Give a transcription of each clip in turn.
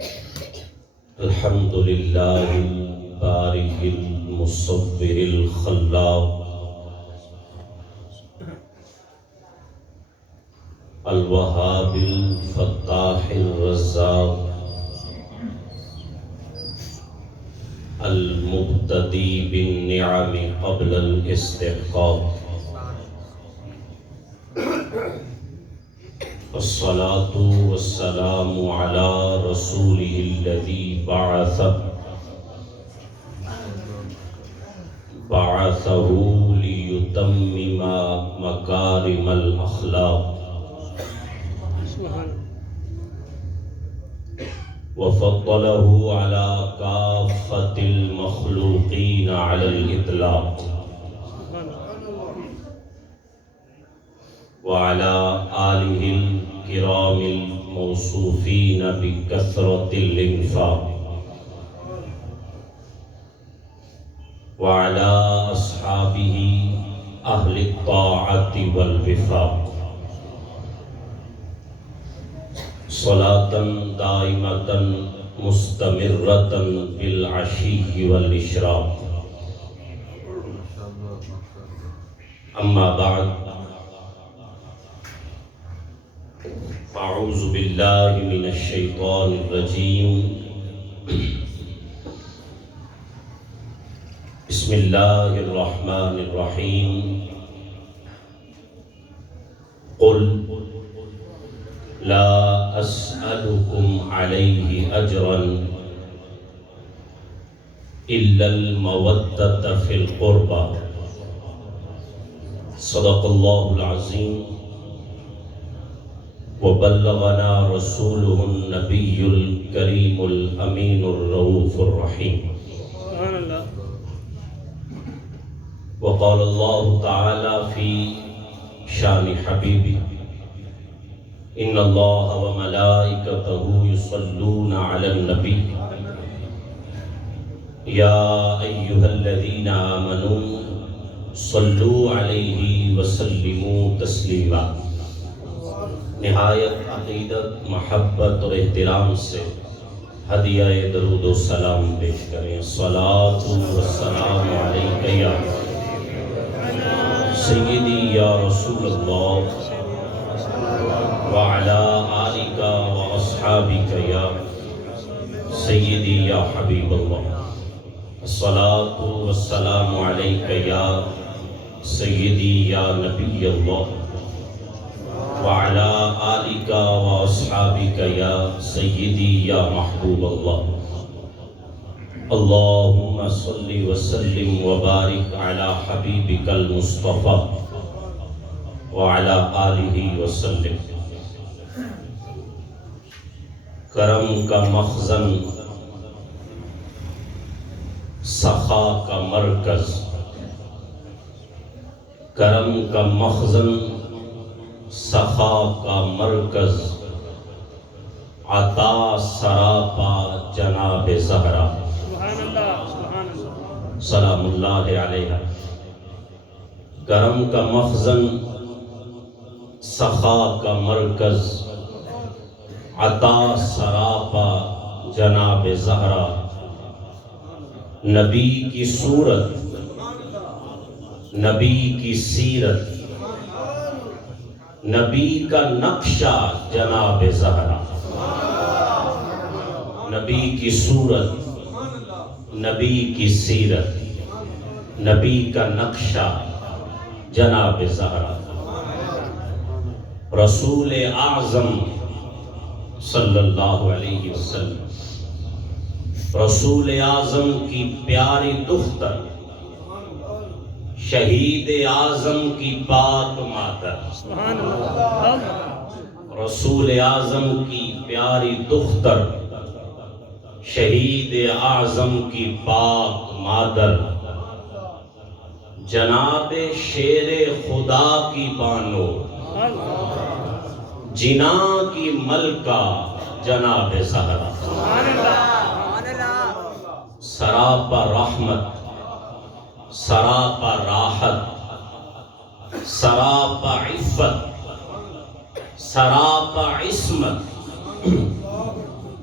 الحمد لله البارئ المصور الخلاق الوهاب الفتاح الرزاق المبتدئ بالنعم قبل الاستحقاق الصلاة والسلام على رسوله الذي بعثه ليتمم مكارم الأخلاق وفضله على كافة المخلوقين على الإطلاق وعلى آله الكرام الموصوفين بكثرة الإنفاق وعلى أصحابه أهل الطاعة والوفاق صلاة دائمة مستمرة بالعشي والإشراق. أما بعد، أعوذ بالله من الشيطان الرجيم. بسم الله الرحمن الرحيم. قل لا أسألكم عليه أجرا إلا المودة في القربى. صدق الله العظيم وبلغنا رسوله النبي الكريم الأمين الرؤوف الرحيم. وقال الله تعالى في شان حبيبه إن الله وملائكته يصلون على النبي يا أيها الذين آمنوا صلوا عليه وسلموا تسلیما. نہایت عقیدت، محبت اور احترام سے ہدیہ درود و سلام پیش کریں. الصلاۃ والسلام علیک یا سیدی یا رسول اللہ وعلی آلک واصحابک یا سیدی یا حبیب اللہ. الصلاۃ والسلام علیک یا سیدی یا نبی اللہ وعلى آلك وأصحابك يا سيدي يا محبوب الله. اللهم صل وسلم وبارك على حبيبك المصطفى وعلى آله وسلم. کرم کا مخزن، سخا کا مرکز. کرم کا مخزن، سخا کا مرکز، عطا سراپا جناب زہرا سلام اللہ علیہ. کرم کا مخزن، سخا کا مرکز، عطا سراپا جناب زہرا. نبی کی صورت، نبی کی سیرت، نبی کا نقشہ جناب زہرا. نبی کی صورت، نبی کی سیرت، نبی کا نقشہ جناب زہرا. رسول اعظم صلی اللہ علیہ وسلم، رسول اعظم کی پیاری دختر، شہید اعظم کی پاک مادر. رسول اعظم کی پیاری دختر، شہید اعظم کی پاک مادر، جناب شیر خدا کی بانو، جنا کی ملکہ جناب زہرا. سراپا رحمت، سراپا راحت، سراپا عفت، سراپا عصمت،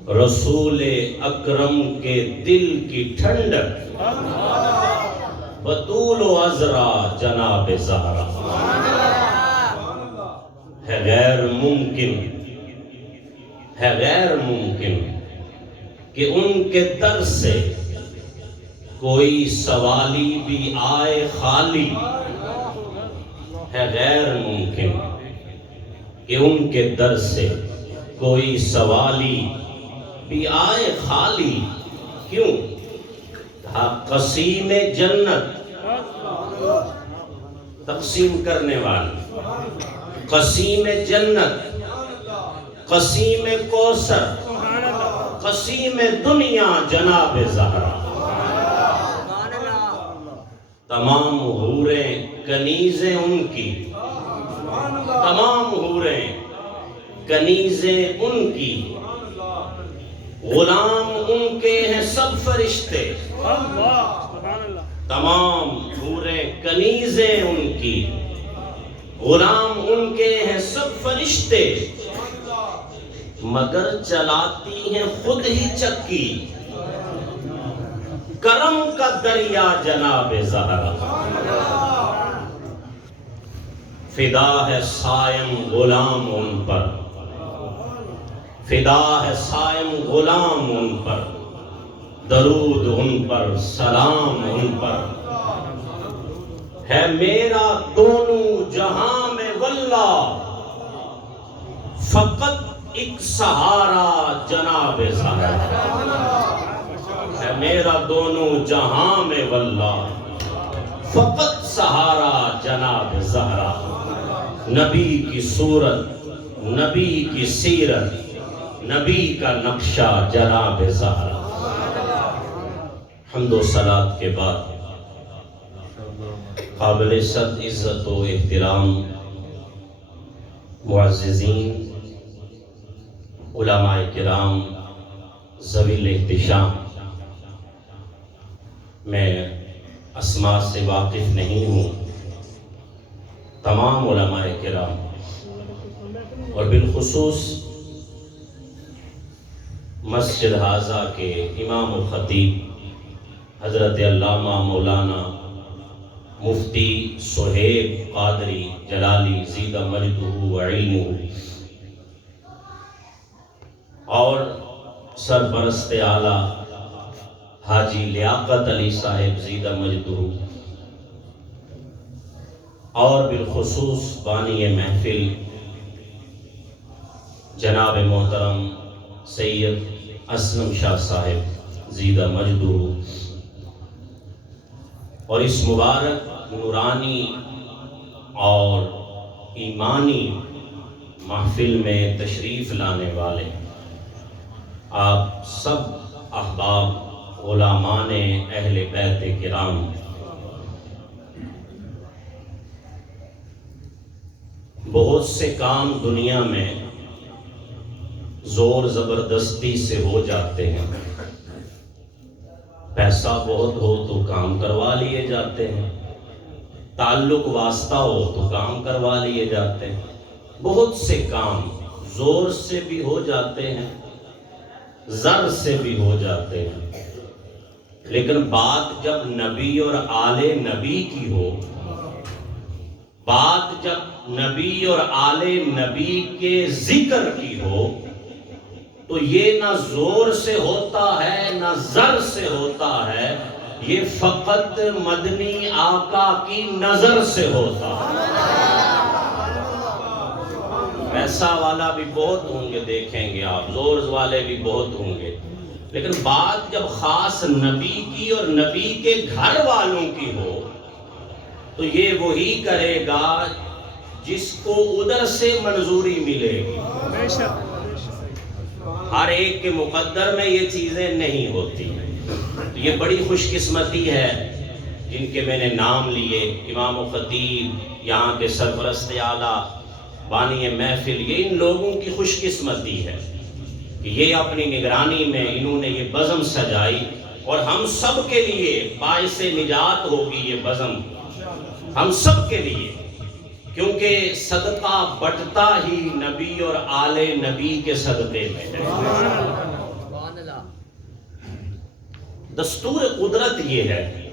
رسول اکرم کے دل کی ٹھنڈک، بطول و عذرا جناب زہرا۔ ہے غیر ممکن کہ ان کے در سے کوئی سوالی بھی آئے خالی، ہے غیر ممکن کہ ان کے در سے کوئی سوالی بھی آئے خالی۔ کیوں؟ تھا قسیم جنت، تقسیم کرنے والا، قسیم جنت، قسیم کوثر، قسیم دنیا جناب زہرا۔ تمام حوریں کنیزیں ان کی، تمام حوریں کنیزیں ان کی، غلام ان کے ہیں سب فرشتے، تمام حوریں کنیزیں ان کی، غلام ان کے ہیں سب فرشتے، مگر چلاتی ہیں خود ہی چکی، کرم کا دریا جناب زہرا۔ فدا ہے صائم غلام ان پر، فدا ہے صائم غلام ان پر، درود ان پر، سلام ان پر۔ ہے میرا دونوں جہاں میں واللہ، فقط ایک سہارا جناب زہرا۔ ہے میرا دونوں جہاں میں واللہ، فقط سہارا جناب زہرا۔ نبی کی صورت، نبی کی سیرت، نبی کا نقشہ جناب زہرا۔ حمد و صلات کے بعد قابل صد عزت و احترام معززین، علماء کرام، ذوی الاحتشام، میں اسماء سے واقف نہیں ہوں، تمام علماء کرام اور بالخصوص مسجد حاضہ کے امام و خطیب حضرت علامہ مولانا مفتی سہیب قادری جلالی زید مجدہ و علمہ، اور سرپرست اعلیٰ حاجی لیاقت علی صاحب زید مجدہ، اور بالخصوص بانی محفل جناب محترم سید اسلم شاہ صاحب زیدہ مجدہ، اور اس مبارک نورانی اور ایمانی محفل میں تشریف لانے والے آپ سب احباب غلامان اہل بیت کرام، بہت سے کام دنیا میں زور زبردستی سے ہو جاتے ہیں، پیسہ بہت ہو تو کام کروا لیے جاتے ہیں، تعلق واسطہ ہو تو کام کروا لیے جاتے ہیں، بہت سے کام زور سے بھی ہو جاتے ہیں، زر سے بھی ہو جاتے ہیں، لیکن بات جب نبی اور آل نبی کی ہو، بات جب نبی اور آل نبی کے ذکر کی ہو، تو یہ نہ زور سے ہوتا ہے نہ زر سے ہوتا ہے، یہ فقط مدنی آقا کی نظر سے ہوتا ہے۔ پیسہ والا بھی بہت ہوں گے، دیکھیں گے آپ، زور والے بھی بہت ہوں گے، لیکن بات جب خاص نبی کی اور نبی کے گھر والوں کی ہو تو یہ وہی کرے گا جس کو ادھر سے منظوری ملے گی۔ ہر ایک کے مقدر میں یہ چیزیں نہیں ہوتی ہیں۔ یہ بڑی خوش قسمتی ہے جن کے میں نے نام لیے، امام و خطیب، یہاں کے سرپرست اعلیٰ، بانی محفل، یہ ان لوگوں کی خوش قسمتی ہے کہ یہ اپنی نگرانی میں انہوں نے یہ بزم سجائی، اور ہم سب کے لیے باعث نجات ہوگی یہ بزم، ہم سب کے لیے، کیونکہ صدقہ بٹتا ہی نبی اور آل نبی کے صدقے میں ہے۔ دستور قدرت یہ ہے،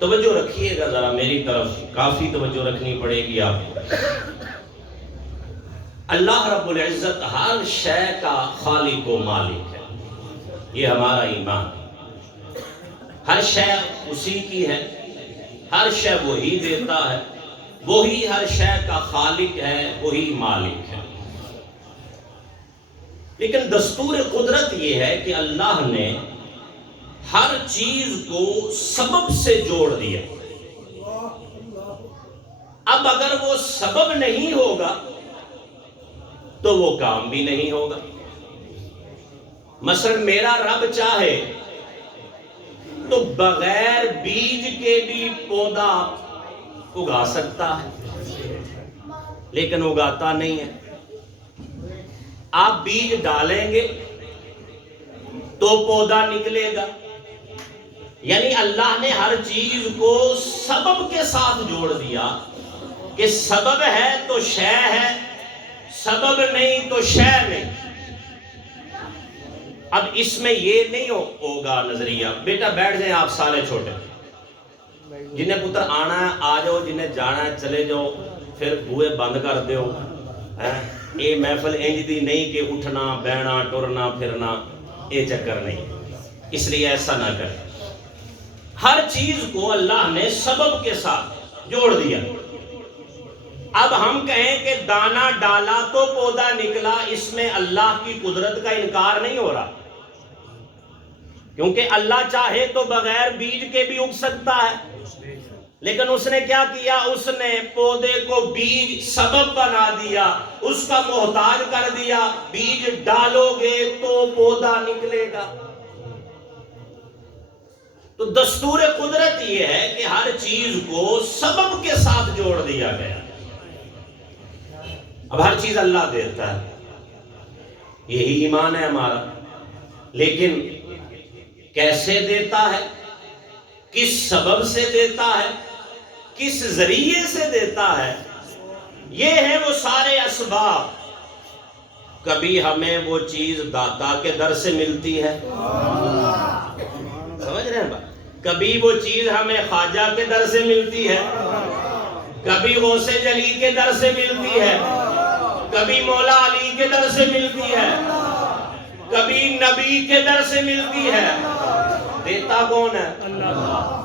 توجہ رکھیے گا ذرا میری طرف، کافی توجہ رکھنی پڑے گی آپ کو۔ اللہ رب العزت ہر شے کا خالق و مالک ہے، یہ ہمارا ایمان ہے۔ ہر شے اسی کی ہے، ہر شے وہی دیتا ہے، وہی ہر شے کا خالق ہے، وہی مالک ہے۔ لیکن دستور قدرت یہ ہے کہ اللہ نے ہر چیز کو سبب سے جوڑ دیا۔ اب اگر وہ سبب نہیں ہوگا تو وہ کام بھی نہیں ہوگا۔ مثلا میرا رب چاہے تو بغیر بیج کے بھی پودا اگا سکتا ہے، لیکن اگاتا نہیں ہے۔ آپ بیج ڈالیں گے تو پودا نکلے گا، یعنی اللہ نے ہر چیز کو سبب کے ساتھ جوڑ دیا کہ سبب ہے تو شے ہے، سبب نہیں تو شے نہیں۔ اب اس میں یہ نہیں ہوگا نظریہ، بیٹا بیٹھ جائیں آپ سارے چھوٹے، جنہیں پتر آنا ہے آ جاؤ، جنہیں جانا ہے چلے جاؤ، پھر بوئے بند کر دیو۔ یہ محفل انج دی نہیں کہ اٹھنا بیٹھنا ٹرنا پھرنا، یہ چکر نہیں، اس لیے ایسا نہ کریں۔ ہر چیز کو اللہ نے سبب کے ساتھ جوڑ دیا۔ اب ہم کہیں کہ دانا ڈالا تو پودا نکلا، اس میں اللہ کی قدرت کا انکار نہیں ہو رہا، کیونکہ اللہ چاہے تو بغیر بیج کے بھی اگ سکتا ہے، لیکن اس نے کیا کیا؟ اس نے پودے کو بیج سبب بنا دیا، اس کا محتاج کر دیا۔ بیج ڈالو گے تو پودا نکلے گا۔ تو دستور قدرت یہ ہے کہ ہر چیز کو سبب کے ساتھ جوڑ دیا گیا۔ اب ہر چیز اللہ دیتا ہے، یہی ایمان ہے ہمارا، لیکن کیسے دیتا ہے، کس سبب سے دیتا ہے، کس ذریعے سے دیتا ہے، یہ ہے وہ سارے اسباب۔ کبھی ہمیں وہ چیز داتا کے در سے ملتی ہے، سمجھ رہے ہیں بات؟ کبھی وہ چیز ہمیں خواجہ کے در سے ملتی ہے، کبھی غوث جلی کے در سے ملتی ہے، کبھی مولا علی کے در سے ملتی ہے، کبھی نبی کے در سے ملتی ہے۔ دیتا کون ہے؟ اللہ۔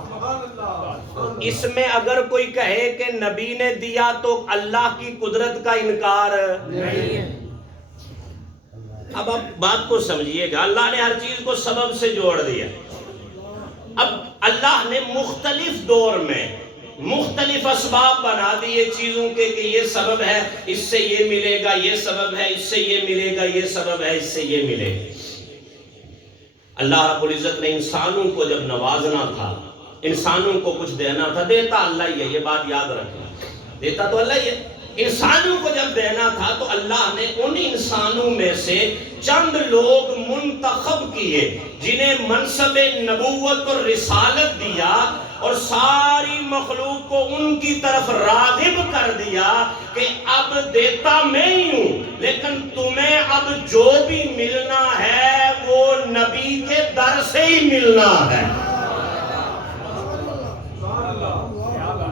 اس میں اگر کوئی کہے کہ نبی نے دیا تو اللہ کی قدرت کا انکار نہیں ہے۔ اب آپ بات کو سمجھیے گا، اللہ نے ہر چیز کو سبب سے جوڑ دیا۔ اب اللہ نے مختلف دور میں مختلف اسباب بنا دیے چیزوں کے کہ یہ سبب ہے، اس سے یہ ملے گا، یہ سبب ہے، اس سے یہ ملے گا، یہ سبب ہے، اس سے یہ ملے گا۔ اللہ رب العزت نے انسانوں کو جب نوازنا تھا، انسانوں کو کچھ دینا تھا، دیتا اللہ ہی ہے، یہ بات یاد رکھنا، دیتا تو اللہ ہی ہے۔ انسانوں کو جب دینا تھا تو اللہ نے ان انسانوں میں سے چند لوگ منتخب کیے جنہیں منصب نبوت اور رسالت دیا، اور ساری مخلوق کو ان کی طرف راغب کر دیا کہ اب دیتا میں ہی ہوں، لیکن تمہیں اب جو بھی ملنا ہے وہ نبی کے در سے ہی ملنا ہے۔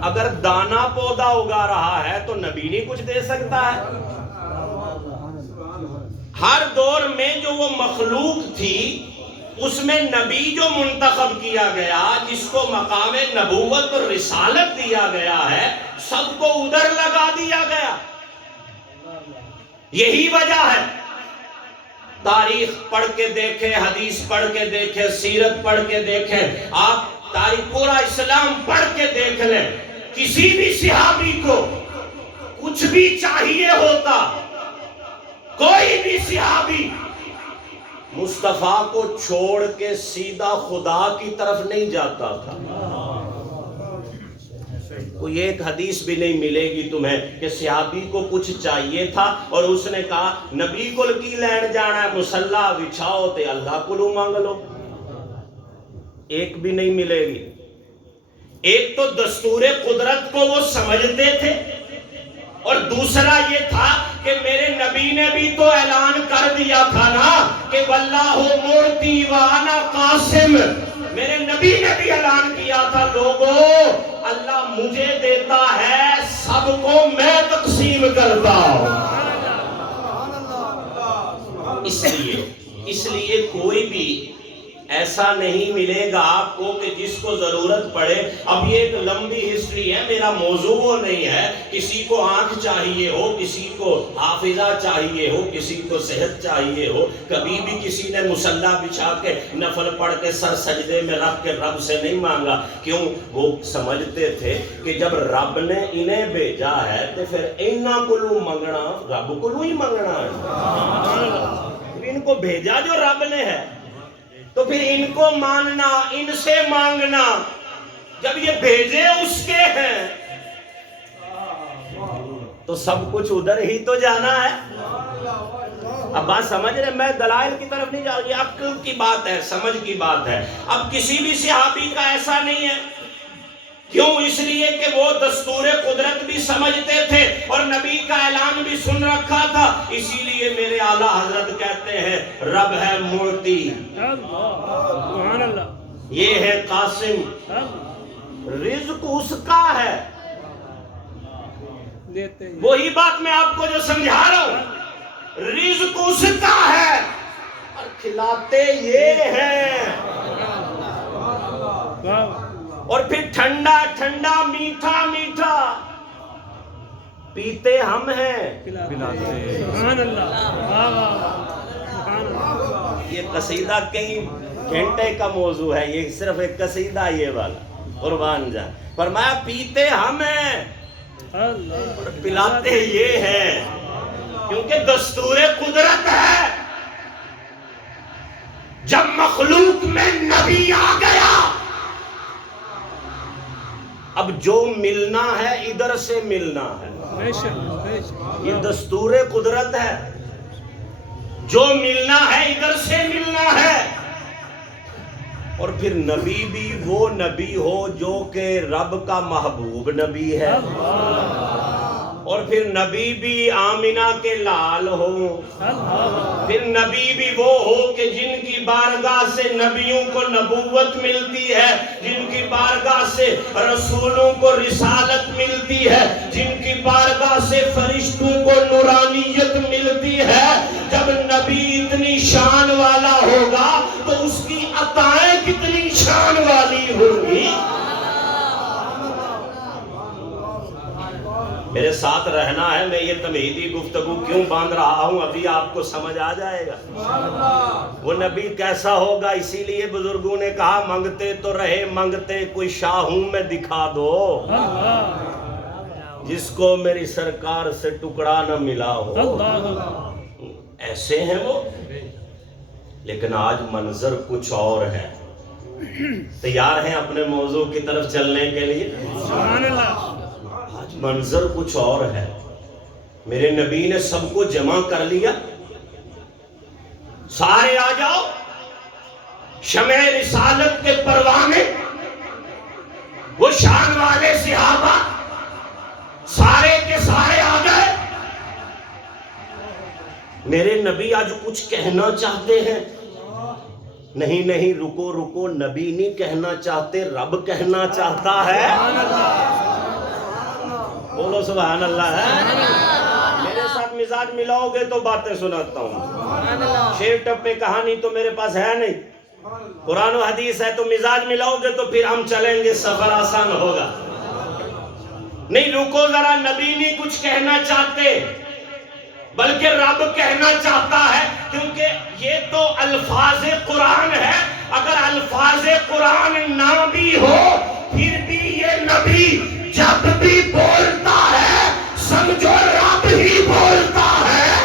اگر دانا پودا اگا رہا ہے تو نبی نہیں کچھ دے سکتا ہے؟ ہر دور میں جو وہ مخلوق تھی اس میں نبی جو منتخب کیا گیا، جس کو مقام نبوت اور رسالت دیا گیا ہے، سب کو ادھر لگا دیا گیا۔ یہی وجہ ہے، تاریخ پڑھ کے دیکھیں، حدیث پڑھ کے دیکھیں، سیرت پڑھ کے دیکھیں، آپ تاریخ پورا اسلام پڑھ کے دیکھ لیں، کسی بھی صحابی کو کچھ بھی چاہیے ہوتا، کوئی بھی صحابی مصطفیٰ کو چھوڑ کے سیدھا خدا کی طرف نہیں جاتا تھا۔ کوئی ایک حدیث بھی نہیں ملے گی تمہیں کہ صحابی کو کچھ چاہیے تھا اور اس نے کہا نبی کو کی لین جانا ہے، مصلا بچھاؤ تے اللہ کو لو مانگ لو، ایک بھی نہیں ملے گی۔ ایک تو دستور قدرت کو وہ سمجھتے تھے، اور دوسرا یہ تھا کہ میرے نبی نے بھی تو اعلان کر دیا تھا نا کہ واللہ معطی وانا قاسم، میرے نبی نے بھی اعلان کیا تھا لوگوں اللہ مجھے دیتا ہے سب کو میں تقسیم کرتا ہوں. اس لیے کوئی بھی ایسا نہیں ملے گا آپ کو کہ جس کو ضرورت پڑے. اب یہ ایک لمبی ہسٹری ہے, میرا موضوع وہ نہیں ہے. کسی کو آنکھ چاہیے ہو, کسی کو حافظہ چاہیے ہو, کسی کو صحت چاہیے ہو. کبھی بھی کسی نے مصلی بچھا کے نفل پڑھ کے سر سجدے میں رکھ کے رب سے نہیں مانگا. کیوں؟ وہ سمجھتے تھے کہ جب رب نے انہیں بھیجا ہے تو پھر انہاں کو منگنا رب کو ہی منگنا ہے. ان کو بھیجا جو رب نے ہے تو پھر ان کو ماننا, ان سے مانگنا. جب یہ بھیجے اس کے ہیں تو سب کچھ ادھر ہی تو جانا ہے. اب بات سمجھ رہے, میں دلائل کی طرف نہیں جا رہی, عقل کی بات ہے, سمجھ کی بات ہے. اب کسی بھی صحابی کا ایسا نہیں ہے. کیوں؟ اس لیے کہ وہ دستور قدرت بھی سمجھتے تھے اور نبی کا اعلان بھی سن رکھا تھا. اسی لیے میرے اعلیٰ حضرت کہتے ہیں رب ہے معطی, یہ ہے قاسم, رزق اس کا ہے. وہی بات میں آپ کو جو سمجھا رہا ہوں, رزق اس کا ہے اور کھلاتے یہ ہیں. اور پھر ٹھنڈا ٹھنڈا میٹھا میٹھا پیتے ہم ہیں. یہ قصیدہ کئی گھنٹے کا موضوع ہے, یہ صرف ایک قصیدہ یہ والا. قربان جان فرمایا پیتے ہم ہیں اور پلاتے یہ ہیں, کیونکہ دستور قدرت ہے. جب مخلوق میں نبی آ گیا اب جو ملنا ہے ادھر سے ملنا ہے. یہ دستور قدرت ہے, جو ملنا ہے ادھر سے ملنا ہے. اور پھر نبی بھی وہ نبی ہو جو کہ رب کا محبوب نبی ہے. اور پھر نبی بھی آمنہ کے لال ہو. پھر نبی بھی وہ ہو کہ جن کی بارگاہ سے نبیوں کو نبوت ملتی ہے, جن کی بارگاہ سے رسولوں کو رسالت ملتی ہے, جن کی بارگاہ سے فرشتوں کو نورانیت ملتی ہے. جب نبی اتنی شان والا ہوگا تو اس کی عطائیں کتنی شان والی ہوں گی. میرے ساتھ رہنا ہے, میں یہ تمہیدی گفتگو کیوں باندھ رہا ہوں ابھی آپ کو سمجھ آ جائے گا. وہ نبی کیسا ہوگا, اسی لیے بزرگوں نے کہا منگتے تو رہے منگتے کوئی شاہوں میں دکھا دو, جس کو میری سرکار سے ٹکڑا نہ ملا ہو. ایسے ہیں وہ, لیکن آج منظر کچھ اور ہے. تیار ہیں اپنے موضوع کی طرف چلنے کے لیے؟ آج منظر کچھ اور ہے. میرے نبی نے سب کو جمع کر لیا, سارے آ جاؤ, شمع رسالت کے پروانے, وہ شان والے صحابہ سارے کے سارے آ گئے. میرے نبی آج کچھ کہنا چاہتے ہیں. نہیں نہیں, رکو رکو, نبی نہیں کہنا چاہتے, رب کہنا چاہتا ہے. بولو سبحان اللہ ہے. میرے ساتھ مزاج ملاؤ گے تو باتیں سناتا ہوں. شیر ٹپے کہانی تو میرے پاس ہے نہیں, قرآن و حدیث ہے. تو مزاج ملاؤ گے تو پھر ہم چلیں گے, سفر آسان ہوگا. نہیں رکو ذرا, نبی نہیں کچھ کہنا چاہتے بلکہ رب کہنا چاہتا ہے, کیونکہ یہ تو الفاظ قرآن ہے. اگر الفاظ قرآن نہ بھی ہو پھر بھی یہ نبی جب بھی بولتا ہے سمجھو رب ہی بولتا ہے.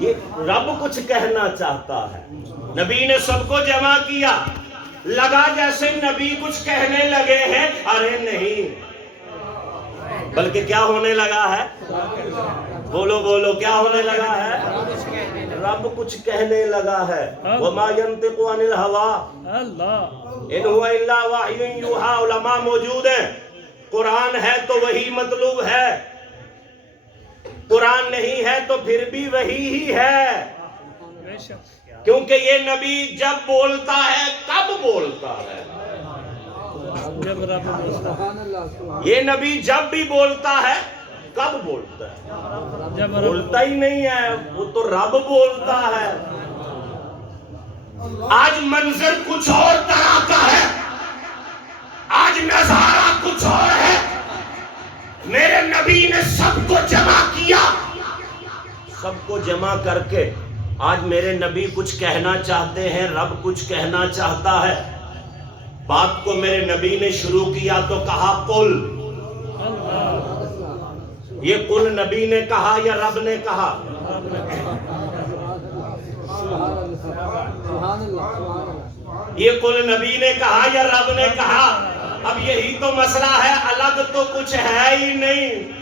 یہ رب کچھ کہنا چاہتا ہے. نبی نے سب کو جمع کیا, لگا جیسے نبی کچھ کہنے لگے ہیں. ارے نہیں, بلکہ کیا ہونے لگا ہے؟ بولو بولو, کیا ہونے لگا ہے؟ رب کچھ کہنے لگا ہے. وَمَا يَنْطِقُ عَنِ الْهَوَىٰ إِنْ هُوَ إِلَّا وَحْيٌ يُوحَىٰ. علماء موجود ہیں. قرآن ہے تو وہی مطلوب ہے, قرآن نہیں ہے تو پھر بھی وہی ہی ہے. کیونکہ یہ نبی جب بولتا ہے کب بولتا ہے؟ یہ نبی جب بھی بولتا ہے کب بولتا ہے؟ بولتا ہی نہیں ہے، وہ تو رب بولتا ہے۔ آج منظر کچھ اور طرح کا ہے، آج نظارہ کچھ اور ہے۔ میرے نبی نے سب کو جمع کیا، سب کو جمع کر کے آج میرے نبی کچھ کہنا چاہتے ہیں، رب کچھ کہنا چاہتا ہے۔ بات کو میرے نبی نے شروع کیا تو کہا قل۔ یہ قل نبی نے کہا یا رب نے کہا؟ یہ قل نبی نے کہا یا رب نے کہا؟ اب یہی تو مسئلہ ہے، الگ تو کچھ ہے ہی نہیں۔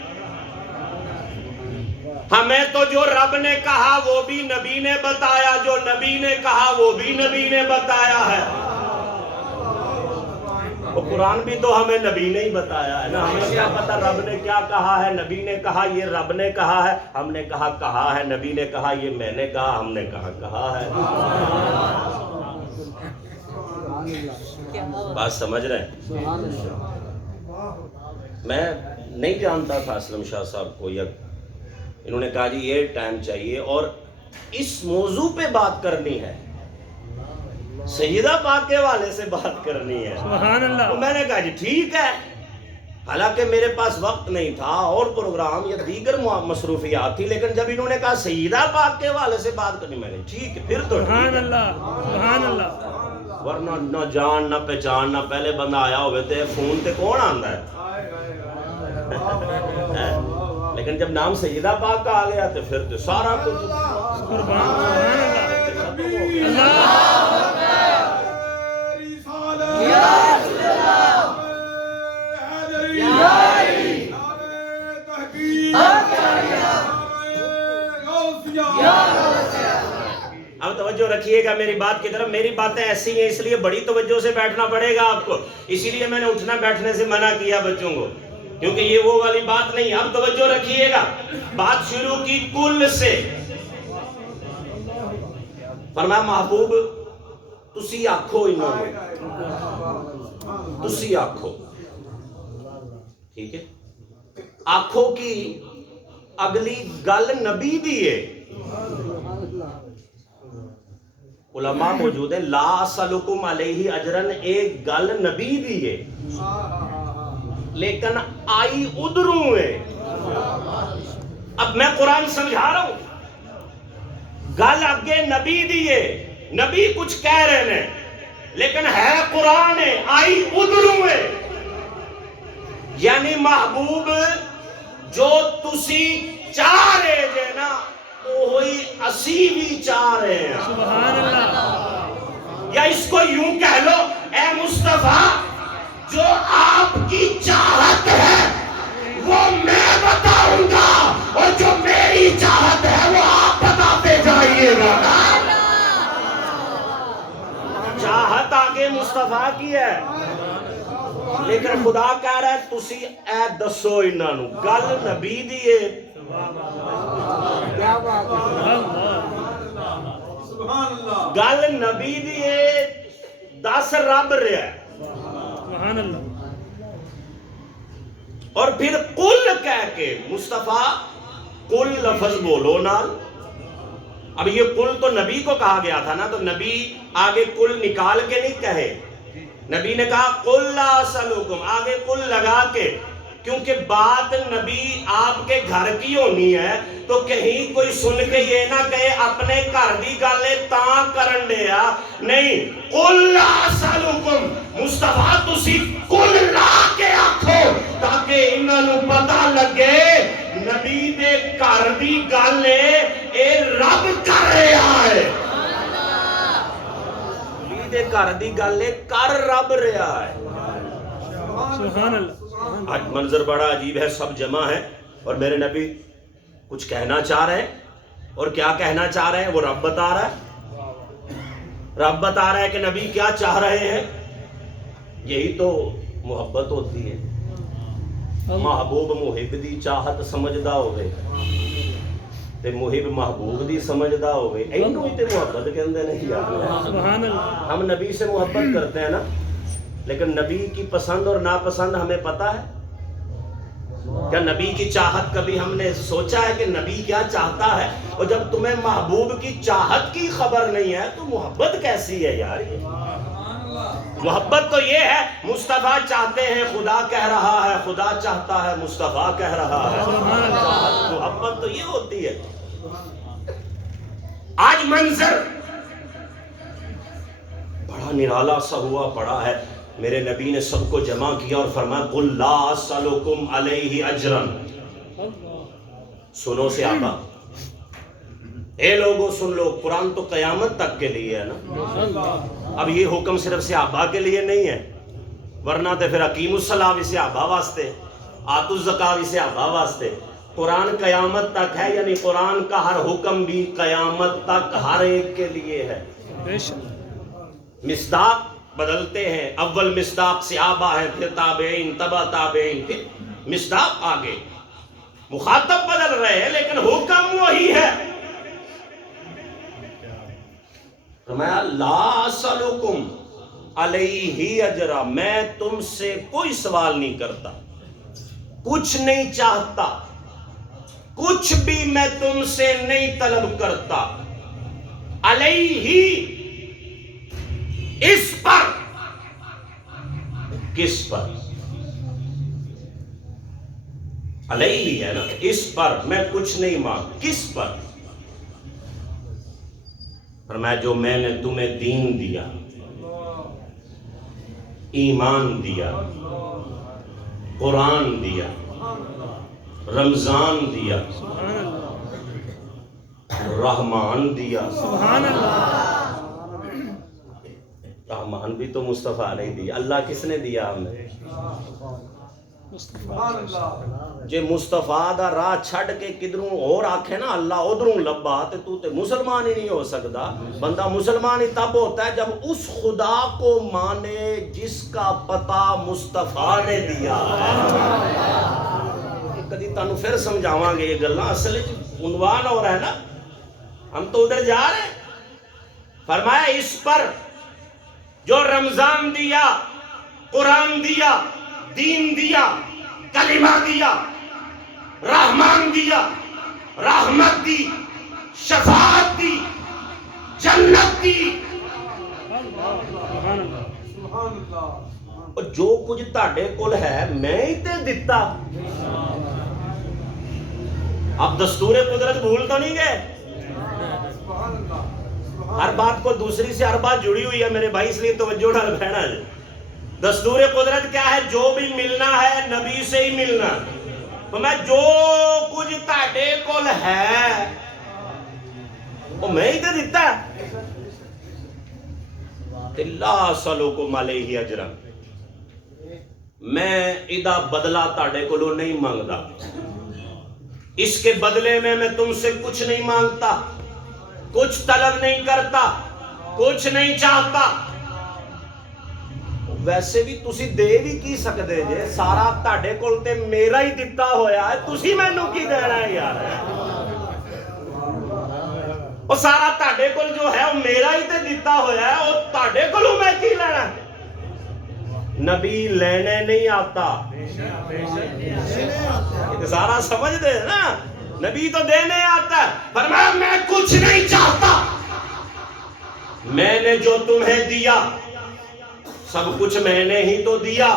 ہمیں تو جو رب نے کہا وہ بھی نبی نے بتایا، جو نبی نے کہا وہ بھی نبی نے بتایا ہے۔ وہ قرآن بھی تو ہمیں نبی نے ہی بتایا ہے نا، ہمیں کیا پتا رب نے کیا کہا ہے؟ نبی نے کہا یہ رب نے کہا ہے، ہم نے کہا ہے، نبی نے کہا یہ میں نے کہا، ہم نے کہا ہے۔ بات سمجھ رہے ہیں؟ میں نہیں جانتا تھا اسلم شاہ صاحب کو، یا انہوں نے کہا جی یہ ٹائم چاہیے اور اس موضوع پہ بات کرنی ہے، سیدہ پاک کے والے سے بات کرنی ہے۔ سبحان اللہ۔ تو میں نے کہا جی ٹھیک ہے، حالانکہ میرے پاس وقت نہیں تھا اور پروگرام یا دیگر مصروفیات تھی، لیکن جب انہوں نے کہا سیدہ پاک کے والے سے بات کرنی، میں نے ٹھیک ہے پھر تو سبحان اللہ، سبحان اللہ۔ ورنہ نہ جان نہ پہچان نہ پہلے بندہ آیا ہوئے تھے فون تے کون آندا ہے؟ لیکن جب نام سیدہ پاک کا آ گیا تو پھر تو سارا کچھ اب توجہ رکھیے گا میری بات کی طرف، میری باتیں ایسی ہیں اس لیے بڑی توجہ سے بیٹھنا پڑے گا آپ کو، اسی لیے میں نے اٹھنا بیٹھنے سے منع کیا بچوں کو، کیونکہ یہ وہ والی بات نہیں۔ اب توجہ رکھیے گا، بات شروع کی کل سے۔ فرمایا محبوب تسی آکھو انہوں نے، تسی آکھو، ٹھیک ہے؟ آکھو کی اگلی گل نبی دیئے، علماء موجود ہیں، لا اسألکم علیہ اجرن، ایک گل نبی دیئے لیکن آئی ادھروں ہے۔ اب میں قرآن سمجھا رہا ہوں، گل آگے نبی دیئے، نبی کچھ کہہ رہے ہیں لیکن ہے قرآن ہے، آئی ادھروں ہے۔ یعنی محبوب جو تسی چاہ رہے جے نا وہی اسی بھی چاہ رہے ہیں۔ سبحان اللہ۔ یا اس کو یوں کہہ لو، اے مصطفیٰ جو آپ کی چاہت ہے وہ میں بتاؤں گا، اور جو میری چاہت ہے وہ آپ بتاتے جائیے گا۔ چاہت آگے مصطفیٰ کی ہے لیکن خدا کہہ رہا ہے تسی اے دسو انہوں گل نبی دیئے، گل نبی دیئے، دس رب رہا ہے۔ اور پھر قل کہہ کے مصطفیٰ قل لفظ بولو نال۔ اب یہ قل تو نبی کو کہا گیا تھا نا، تو نبی آگے قل نکال کے نہیں کہے، نبی نے کہا قل لا اسألکم، آگے قل لگا کے، کیونکہ بات نبی آپ کے گھر کی ہونی ہے تو کہیں کوئی سن کے یہ نہ کہے اپنے گھر دی گالے تاں کرن دیا، نہیں، قل لا اسألکم، مصطفیٰ تسی قل لا کے آکھو تاکہ انہوں پتہ لگے نبی دے گھر دی گالے اے رب کر رہا ہے، نبی دے گھر دی گالے کر رب رہا ہے۔ سبحان اللہ۔ آج منظر بڑا عجیب ہے، سب جمع ہیں اور میرے نبی کچھ کہنا چاہ رہے ہیں، اور کیا کہنا چاہ رہے ہیں وہ رب بتا رہا ہے، رب بتا رہا ہے کہ نبی کیا چاہ رہے ہیں۔ یہی تو محبت ہوتی ہے، محبوب محب دی چاہت سمجھدا ہوئے، تے محب محبوب دی سمجھدا ہوئے، اینو ہی تے محبت کہندے نے یار۔ سبحان اللہ۔ ہم نبی سے محبت کرتے ہیں نا، لیکن نبی کی پسند اور ناپسند ہمیں پتہ ہے؟ کیا نبی کی چاہت کبھی ہم نے سوچا ہے کہ نبی کیا چاہتا ہے؟ اور جب تمہیں محبوب کی چاہت کی خبر نہیں ہے تو محبت کیسی ہے یار؟ یہ محبت تو یہ ہے، مصطفیٰ چاہتے ہیں خدا کہہ رہا ہے، خدا چاہتا ہے مصطفیٰ کہہ رہا ہے۔ محبت تو یہ ہوتی ہے۔ آج منظر بڑا نرالا سا ہوا پڑا ہے، میرے نبی نے سب کو جمع کیا اور فرمایا قُلْ لَا أَسْأَلُكُمْ عَلَيْهِ أَجْرًا۔ سنو صحابہ، اے لوگوں سن لو، قرآن تو قیامت تک کے لیے ہے نا۔ اب یہ حکم صرف صحابہ کے لیے نہیں ہے، ورنہ تو پھر اقیم الصلاۃ بھی صحابہ واسطے، آتوا الزکوٰۃ بھی صحابہ واسطے۔ قرآن قیامت تک ہے، یعنی قرآن کا ہر حکم بھی قیامت تک ہر ایک کے لیے ہے۔ مصداق بدلتے ہیں، اول مصداق صحابہ ہیں، پھر تابعین، تبع تابعین، پھر مصداق آگے، مخاطب بدل رہے ہیں لیکن حکم وہی ہے۔ فرمایا لا اسألکم علیہ اجرا، میں تم سے کوئی سوال نہیں کرتا، کچھ نہیں چاہتا، کچھ بھی میں تم سے نہیں طلب کرتا، علیہ اس پر، کس پر؟ علیہ ہے نا، اس پر میں کچھ نہیں مانگ، کس پر؟ فرمایا جو میں نے تمہیں دین دیا، ایمان دیا، قرآن دیا، رمضان دیا، رحمان دیا۔ سبحان اللہ۔ رحمان بھی تو مصطفیٰ نے دیا، اللہ کس نے دیا ہمیں؟ جے مصطفیٰ دا راہ چھڑ کے کدھروں اور آکھے نا اللہ ادھروں لبا، تو تے مسلمان ہی نہیں ہو سکتا۔ بندہ مسلمان ہی تب ہوتا ہے جب اس خدا کو مانے جس کا پتہ مصطفیٰ نے دیا۔ کدی تانوں پھر سمجھاواں گے یہ گلاں، اصل عنوان ہو رہا ہے نا، ہم تو ادھر جا رہے ہیں۔ فرمایا اس پر جو رمضان دیا، قرآن دیا، دین دیا، کلمہ دیا، رحمان دیا، رحمت دی، شفاعت دی، جنت دی، اور جو کچھ تاڑے کل ہے میں ہی تے دیتا۔ اب دستور قدرت بھول تو نہیں گئے؟ ہر بات کو دوسری سے ہر بات جڑی ہوئی ہے میرے بھائی، اس لیے توجہ ڈال بہنا ہے۔ دستور قدرت کیا ہے؟ جو بھی ملنا ہے نبی سے ہی ملنا۔ تو میں جو کچھ تاڑے کل ہے وہ میں ہی تے دیتا ہے۔ لا اسألکم علیہ اجرا، میں ادا بدلہ تاڑے کلو نہیں مانگتا، اس کے بدلے میں تم سے کچھ نہیں مانگتا، کچھ طلب نہیں کرتا، کچھ نہیں چاہتا۔ ویسے بھی تسی دے بھی کی سکتے جے، سارا تاڑے کول تے میرا ہی دتا ہویا ہے، تسی مینوں کی دینا ہے یار؟ وہ سارا تاڑے کول جو ہے وہ میرا ہی تے دتا ہویا ہے، وہ تاڑے کولوں میں کی لینا؟ نبی لینے نہیں آتا، یہ سارا سمجھ دے نا، نبی تو دینے آتا ہے۔ فرمایا میں کچھ نہیں چاہتا، میں نے جو تمہیں دیا سب کچھ میں نے ہی تو دیا،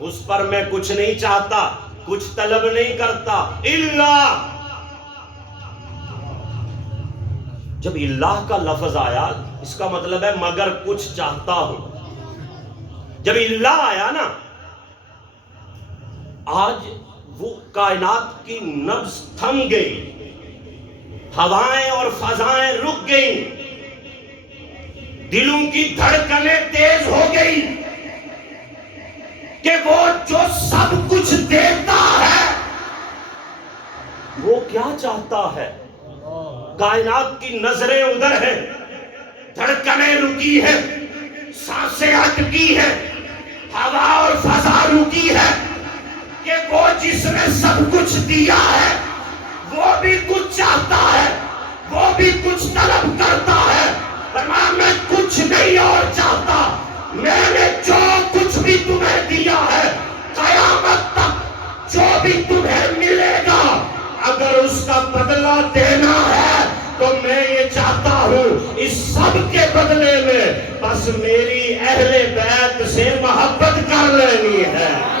اس پر میں کچھ نہیں چاہتا، کچھ طلب نہیں کرتا۔ اللہ، جب اللہ کا لفظ آیا اس کا مطلب ہے مگر کچھ چاہتا ہوں۔ جب اللہ آیا نا، آج وہ کائنات کی نبض تھم گئی، ہوائیں اور فضائیں رک گئیں، دلوں کی دھڑکنیں تیز ہو گئی کہ وہ جو سب کچھ دیتا ہے وہ کیا چاہتا ہے۔ کائنات کی نظریں ادھر ہیں، دھڑکنیں رکی ہیں، سانسیں اٹکی ہیں، ہوا اور فضا رکی ہے کہ وہ جس نے سب کچھ دیا ہے وہ بھی کچھ چاہتا ہے، وہ بھی کچھ طلب کرتا ہے۔ فرمایا میں کچھ نہیں اور چاہتا، میں نے جو کچھ بھی تمہیں دیا ہے قیامت تک جو بھی تمہیں ملے گا، اگر اس کا بدلہ دینا ہے تو میں یہ چاہتا ہوں اس سب کے بدلے میں بس میری اہل بیت سے محبت کر لینی ہے۔